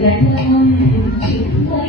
Let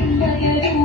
கண்டயரும்